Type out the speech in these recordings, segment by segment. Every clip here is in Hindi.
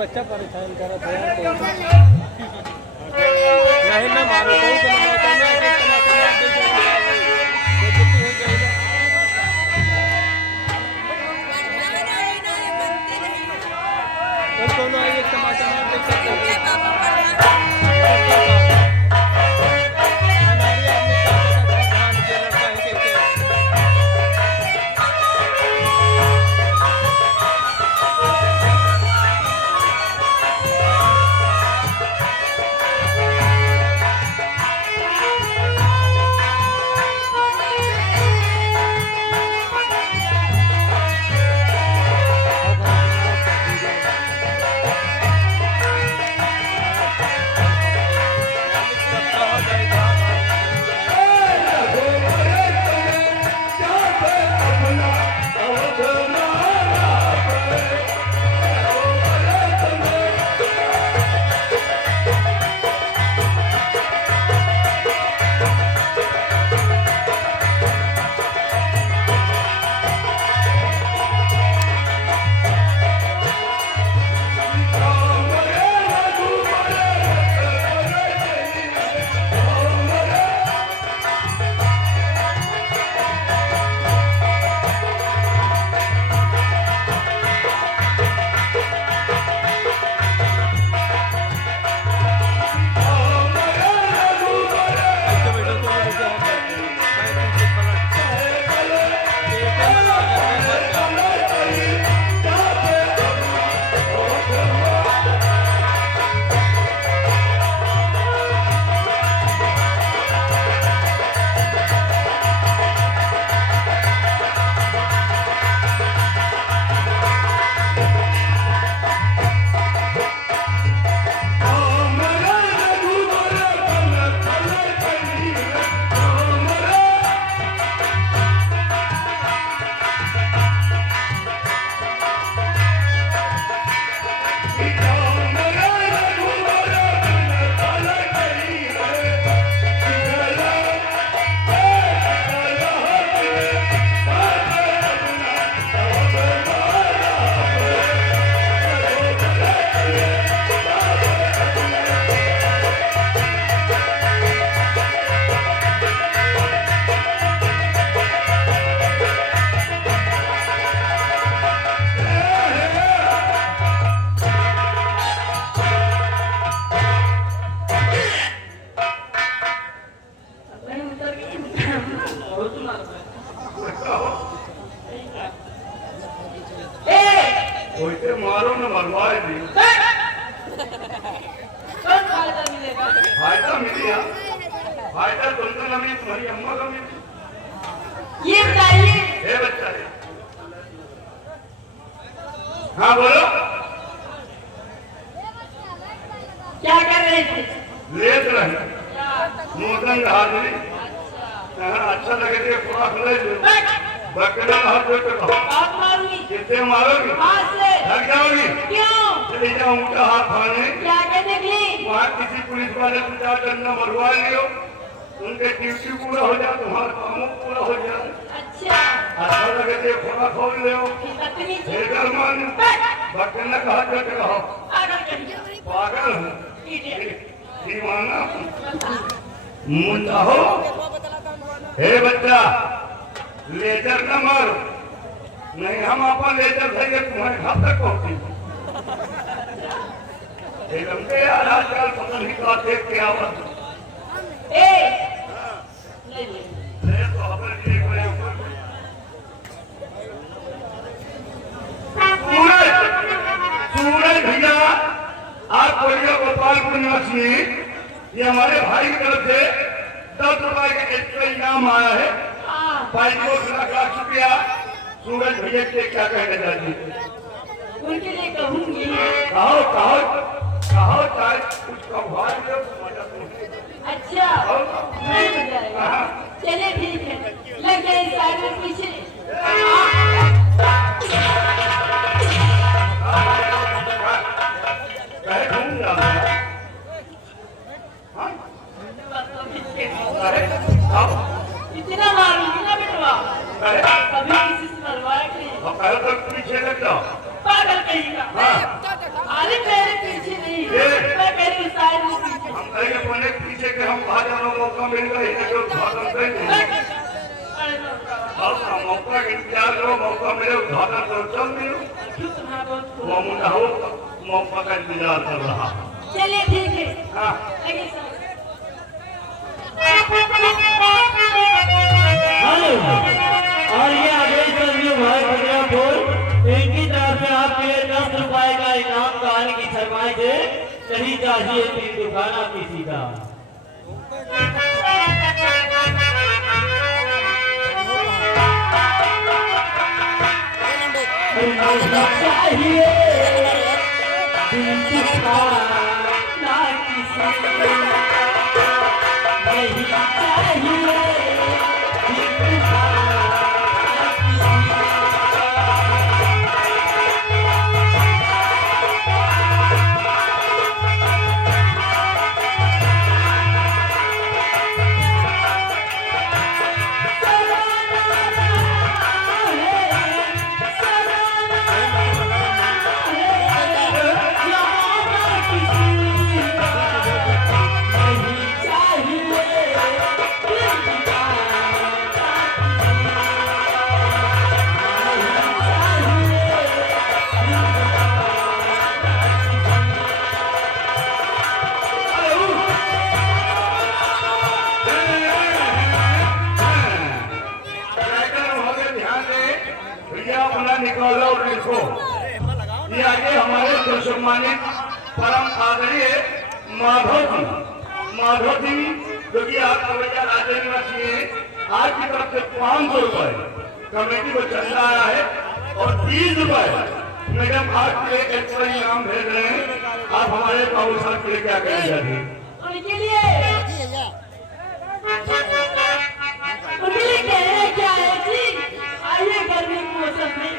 बच्चा परेशान कर रहा है नहीं ना मारो तो दोनों एक टमाटर मार दे सकते हैं मारो न मरवाए दी फायदा मिली फायदा तुमको ना मिली तुम्हारी अम्मा का मिली ये बताइए हे बच्चा है हाँ बोलो क्या कर रहे थे लेट रहे मोदन हाथ में अच्छा लगे थे पूरा खुले बकरा हाथ में बात मारूंगी कितने मारोगी हाथ से लग जाओगी क्यों चली जाऊंगा हाथ फाड़ने क्या कहने के लिए वहाँ किसी पुलिस वाले से जा करना मरवा लियो उनके ड्यूटी पूरा हो जाए तुम्हारा काम पूरा हो जाए अच्छा अच्छा लगे थे थोड़ा खोल ले बदतमीजी मान बकरा कहा जाके रहो पागल करिए पागल हूँ इडियट दीवाना मुंडा हो हे बच्चा लेजर न मारो नहीं हम अपन लेजर से तुम्हारे घर तक पहुंची लंबे आजकल पता नहीं क्या देख के आवाज ए ले तो हमें देख रहे हो सूरज भैया आप बोलिए गोपालपुर निवासी ये हमारे भाई की तरफ से 10 रुपए का एक्स्ट्रा इनाम आया है भाई को 1,00,000 रुपया सूरज भैया के क्या कहना चाहती है उनके लिए कहूंगी कहो कहो कहो चाहे कुछ कहो अच्छा नहीं बजाएगा चले ठीक है लग जाए साइड में पीछे इतना मारूंगी ना बेटवा कभी किसी से मरवाया कि पहले तक पीछे लग जाओ पागल कहेगा अरे मेरे पीछे नहीं, मैं मेरे साइड में पीछे। हम कहेंगे पहले पीछे के हम बाहर जाने का मौका मिल गया इन्हें जो उद्घाटन करेंगे अब मौका का इंतजार करो, मौका मिले उद्घाटन करो, चल मिलो वो मुझे हो मौका का इंतजार कर रहा। चलिए ठीक है। हाँ आइए सर। और ये आगे सभी भाई भैया बोल इनकी तरफ से आपके लिए 10 रुपए का इनाम गाने की फरमाइश है। कहीं चाहिए 3 दुकाना किसी का। चाहिए दिल ना किसी नहीं चाहिए निकालो और लिखो। ये आगे हमारे सम्मानित परम आदरणीय माधव जी जो कि आपका भैया राज्य निवासी है, आज की तरफ से 500 रुपए कमेटी को चंदा आया है और 30 रुपए मैडम आपके एक्स्ट्रा इनाम भेज रहे हैं। आप हमारे बाबू साहब के लिए क्या कहना चाहते हैं? उनके लिए कहना क्या है जी, आइए गर्मी के मौसम में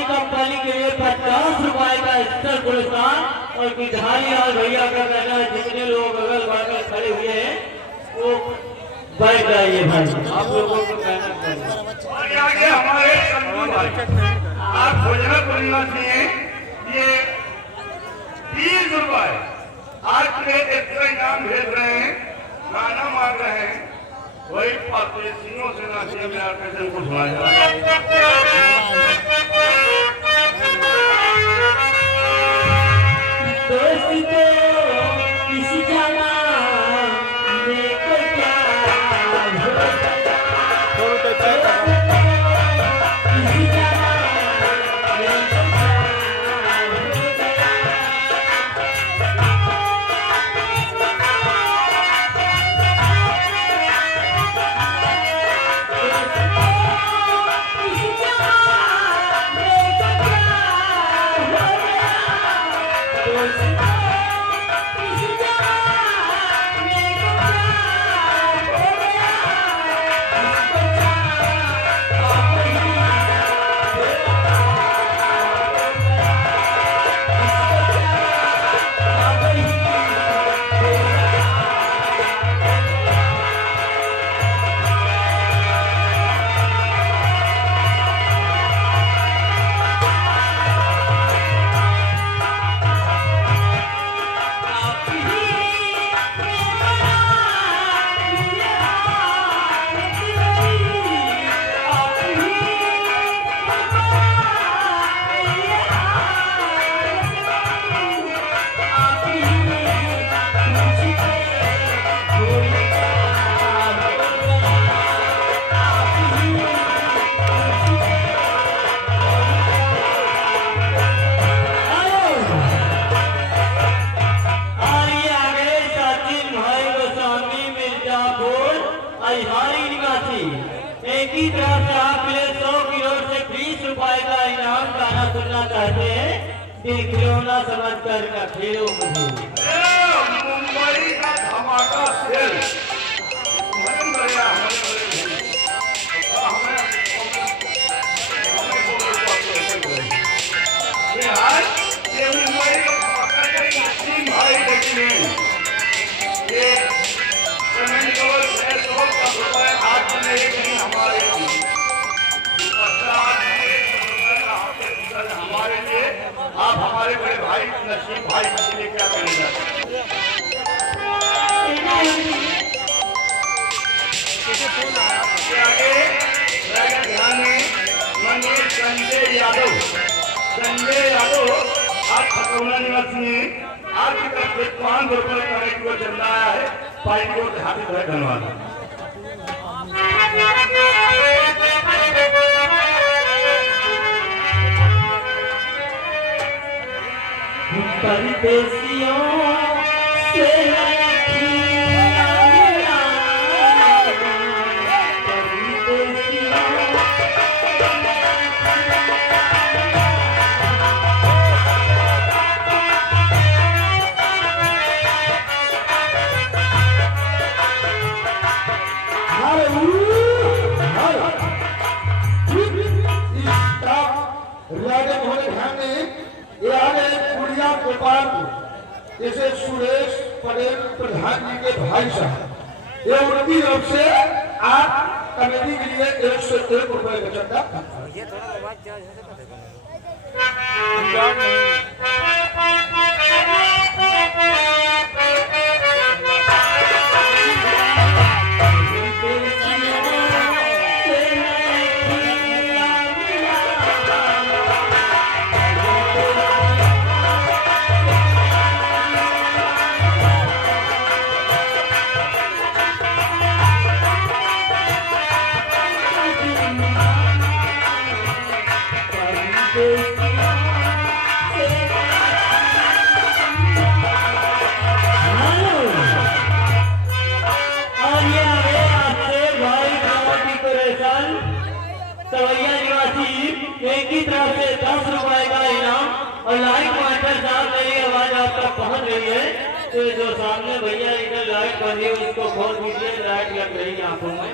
कंपनी के लिए 50 रुपए का स्तर पुरस्कार और गिधारी और भैया का कहना है जितने लोग अगल बगल खड़े हुए हैं वो बैठ जाइए भाई, आप लोगों को कहना चाहिए। और आगे हमारे संजू भाई आप भोजना करना चाहिए। ये 30 रुपए आज के एक्स्ट्रा इनाम भेज रहे हैं, गाना मार रहे हैं, वही पाते सिंहों से ना चाहिए मेरा कैसे कुछ किसी जाना देखो क्या 100 रुपए तय कर किसी जाना Yeah. निवासी एक ही तरह से आपके लिए 100 किलो से 20 रुपए का इनाम गाना सुनना चाहते हैं। दिल खिलौना समझ कर का खेलो मुझे। मुंबई का धमाका सेल ये मुंबई का धमाका नसीम भाई देखिए ये पेमेंट कवर शेयर कवर का रुपए आज नहीं कहीं हमारे हमारे लिए आप हमारे बड़े भाई नसीम भाई के लिए क्या करेंगे? आगे रहेगा ध्यान में मंदिर संजय यादव आज खतौना निवासी में आपकी तरफ से 500 रुपये कमेटी को चल रहा है। पार्टी को हार्दिक धन्यवाद। परदेसियों से जैसे सुरेश पटेल प्रधान जी के भाई साहब ये उनकी तरफ से आप कमेटी के लिए 101 रुपए का चंदा। सवैया निवासी एक ही तरफ से 10 रुपए का इनाम और लाइट मास्टर साहब मेरी आवाज आप तक पहुंच रही है तो जो सामने भैया इधर लाइट बंदी है उसको खोल दीजिए। लाइट लग रही है आंखों में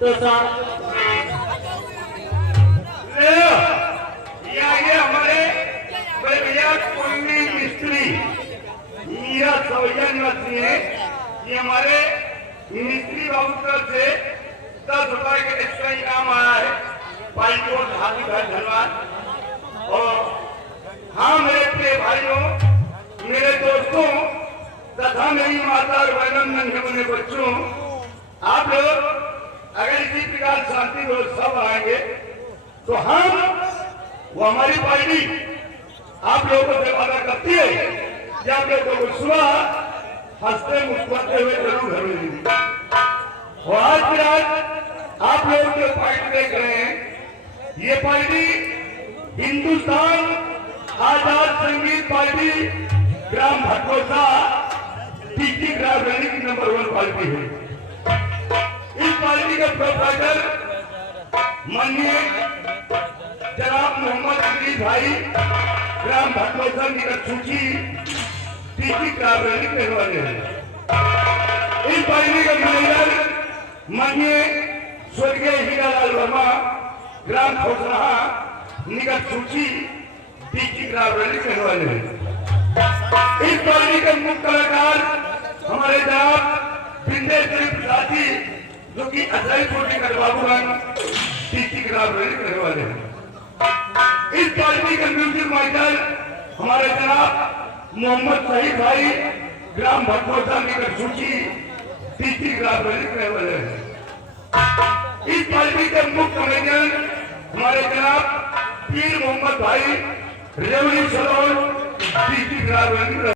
तो ये हमारे बड़े भैया कुंडी मिस्त्री सवैया निवासी है। ये हमारे मिस्त्री बाबू तरफ से 10 रुपए का एक्स्ट्रा इनाम आया है। भाई को हार्दिक धन्यवाद। और हाँ मेरे प्रिय भाइयों मेरे दोस्तों तथा मेरी माता और बहनों नन्हे मुन्ने बच्चों आप लोग अगर इसी प्रकार शांति रोज सब आएंगे तो हम वो हमारी पार्टी आप लोगों को वादा करती है कि आप लोगों को सुबह हंसते मुस्कुराते हुए जरूर घर में मिलेंगे। और आज की रात आप लोग जो पार्टी देख रहे हैं ये पार्टी हिंदुस्तान आजाद संगीत पार्टी ग्राम भटकोसा टीटी ग्राम रैली की नंबर 1 पार्टी है। इस पार्टी के प्रोप्राइटर माननीय जनाब मोहम्मद अली भाई ग्राम भटकोसा निकट सूची टीटी ग्राम रैली के वाले हैं। इस पार्टी के मैनेजर माननीय स्वर्गीय हीरालाल वर्मा ग्राम खोसराहा निकट सूची टीची ग्राम रैली के वाले हैं। इस पार्टी के मुख्य कलाकार हमारे जनाब बिंदेश्वरी प्रसाद जी जो कि अजयपुर निकट बाबूगंज टीची ग्राम रैली के वाले हैं। इस पार्टी के म्यूजिक मास्टर हमारे जनाब मोहम्मद शहीद भाई ग्राम भटकोसा निकट सूची टीची ग्राम रैली के वाले हैं। इस पार्टी के मुख्य कमेडियन हमारे जनाब पीर मोहम्मद भाई रेवनी सलोन टीटी ग्राम रैली